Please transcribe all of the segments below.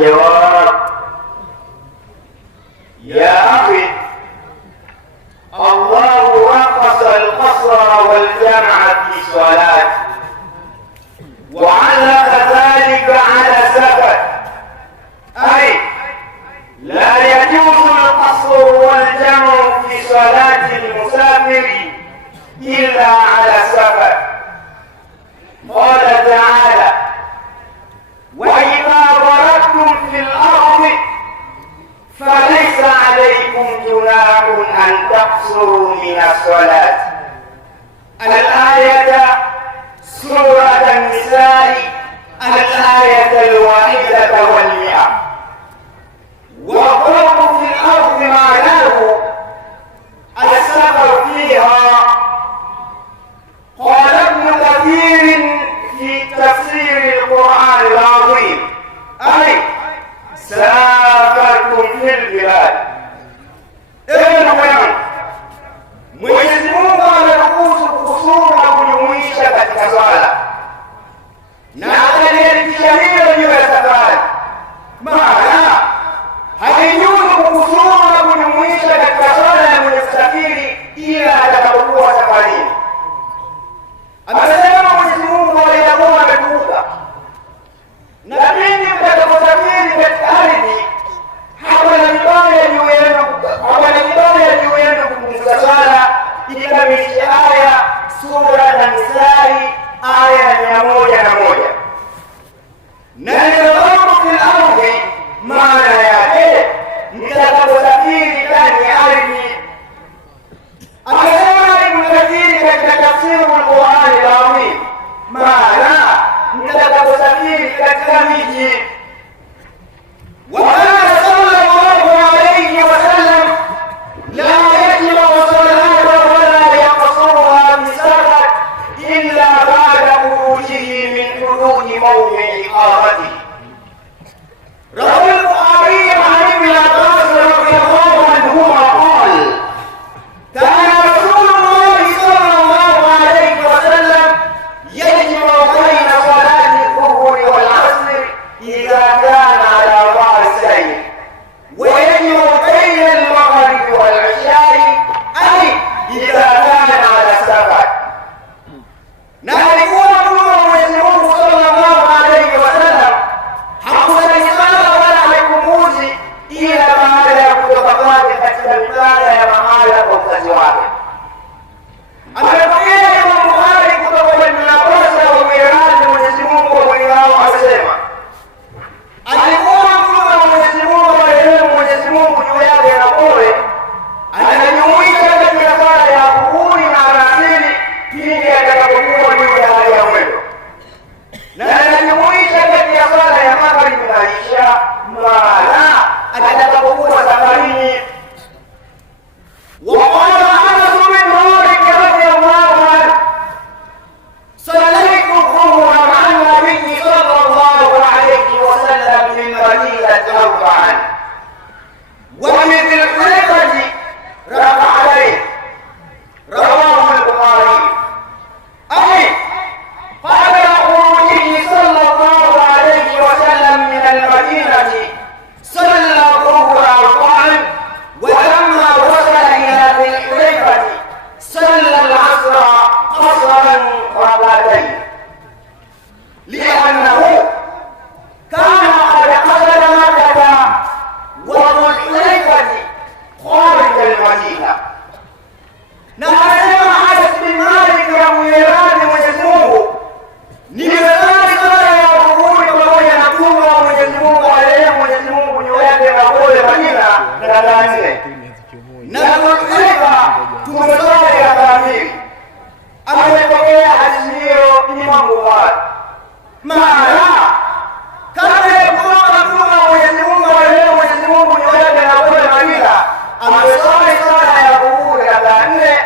الجواب: يا أخي، الله رخص القصر والجمع في الصلاة، وعلق ذلك على سبب، أي لا يجوز القصر والجمع في صلاة المسافر إلا على سبب. قال تعالى: وإذا ضربتم في الأرض فليس عليكم جناح أن تقصروا من الصلاة. الآية سورة النساء، الآية 101. والضرب في الأرض معناه السفر فيها. قال ابن كثير في تفسير القرآن العظيم: أي سافرتم في البلاد. Mwenyezi Mungu ameruhusu kusoma kujumuisha katika swala na akalielekea hilo juu ya safari, maana haijuzu kusoma na kujumuisha katika swala ya mwenye kusafiri ila atakapokuwa safarini. Amesema Mwenyezi Mungu aliyakuwa ametukuka, na pindi mtakaposafiri katika ardhi hapana vibaya juu yenu kupunguza swala, ikikamilisha aya sura ya Nisai aya 101. Na nidhamu fil ardhi maana yake mtakaposafiri ndani ya ardhi. Amesema Ibn Kathir katika tafsiri al-Qur'an al-Azim, maana mtakaposafiri katika miji. وقال صلى الله عليه وسلم: لا يجمع صلاة ولا يقصرها بسفر إلا بعد خروجه من حدود موضع إقامته. روى البخاري عن ابن عباس رضي الله عنهما قال: كان رسول الله صلى الله عليه وسلم يجمع بين صلاة الظهر والعصر إذا كان على ظهر السير، ويجمع بين المغرب والعشاء أي إذا كان على السفر. Na alikuwa Mtume Mwenyezi Mungu sallallahu alaihi wasallam hakusali sala wala haipumuzi ila baada ya kutoka kwake katika mipaka ya mahala kwa uzazi wake. Amepokea Imam Bukhari kutoka kwa Ibn Abbas radhiyallahu anhu, Mwenyezi Mungu amwelewao, asema alikuwa Mtume wa Mwenyezi Mungu marehemu Mwenyezi Mungu juu yake na pole anajumuisha katika sala ya dhuhuri na alasiri pindi atakapokuwa juu ya hali ya mwendo, na anajumuisha katika sala ya magharibi na isha maana atakapokuwa safarini. وقال أنس بن مالك رضي الله عنه: صليت الظهر مع النبي صلى الله عليه وسلم في المدينة 4 ومن ذي الحليفة ركعتين. رواه البخاري. أي قبل خروجه صلى الله عليه وسلم من المدينة صلى الظهر 4، ولما وصل إلى ذي الحليفة صلى العصر قصرا ركعتين، لأنه كان قد قصد مكة وذو الحليفة خارج المدينة. Na anasema Anas bin Malik radhiyallahu Mwenyezi Mungu, nimesali sala ya dhuhuri pamoja na Mtume wa Mwenyezi Mungu alayhi Mwenyezi Mungu juu yake na pole Madina raka 4, na Dhul-Hijja tumesali raka 2. Amepokea hadithi hiyo Imam Bukhari. Maana kabla ya kutoka Mtume wa Mwenyezi Mungu alayhi Mwenyezi Mungu juu yake na pole Madina amesali sala ya dhuhuri raka 4,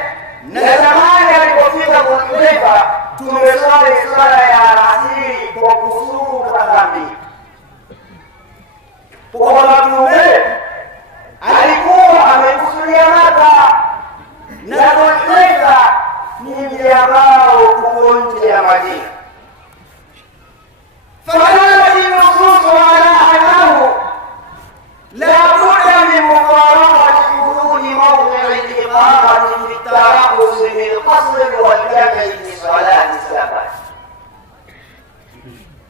na zamani alipofika Dhul-Hijja tumesali sala ya alasiri kwa kusuru raka 2. Kwa Mtume alikuwa amekusudia Maka na Dhul-Hijja ni mji ambao uko nje ya Madina. فدلت النصوص على أنه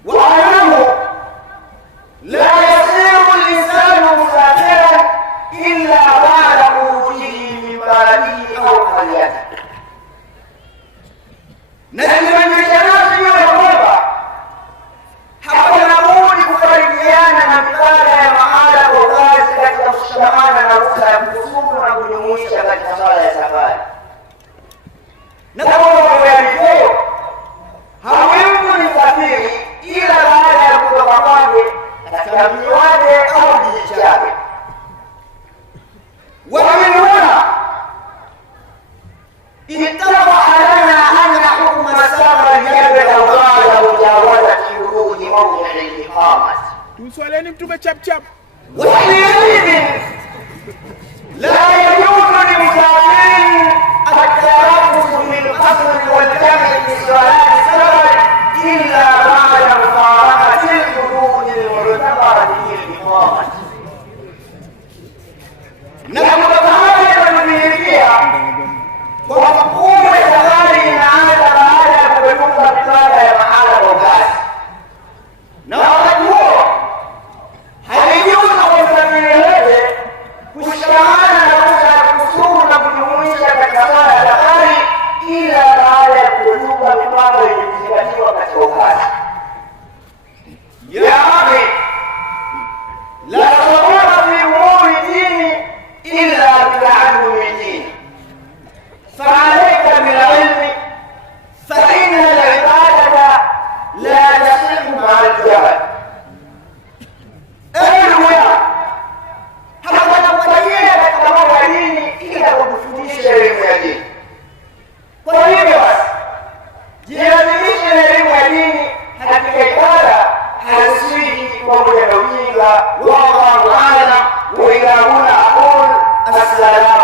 واعلموا لا يصير الإنسان مسافرا إلا بعد خروجه من بلده أو قريته. Nazimanishanazi hiyo ya kwamba hakuna budi kufarijiana na mipaka ya mahala kwa kazi katika kushikamana na ruhusa ya kusudu na kujumuisha katika sala ya safari. Na kama mambo yalivyo, hawezi msafiri ila baada ya kutoka kwake katika mji wake au kijiji chake. ومن هنا اتضح لنا أن حكم السفر يبدأ بعد مجاوزة حدود موضع الإقامة. وحينئذ لا يجوز لمسافر التربص بالقصر والجمع بصلاة السفر إلا بعد مفارقة الحدود المعتبرة للإقامة. Na baada ya kumilikia kwa hukumu ya safari inaanza baada ya kupevuka mipaka ya mahala kwa kazi, na wakati huo haijuzu kwa msafiri yoyote kushikamana na ruhusa ya kusuru na kujumuisha katika sala ya safari ila baada ya kupevuka mipaka yenye kuzingatiwa katika kazi. Ya akhi, la tasawwara fi umuri dini إلا بالعلم بالدين، فعليك بالعلم فإن العبادة لا تصح مع الجهل. أيوة حتى تقييد katika dini ila kufundisha elimu ya dini. Kwa hivyo basi jiaminishe na elimu ya dini katika ibada hasiri pamoja na ujinga. Wallahu a'lam. وإلى هنا أقول السلام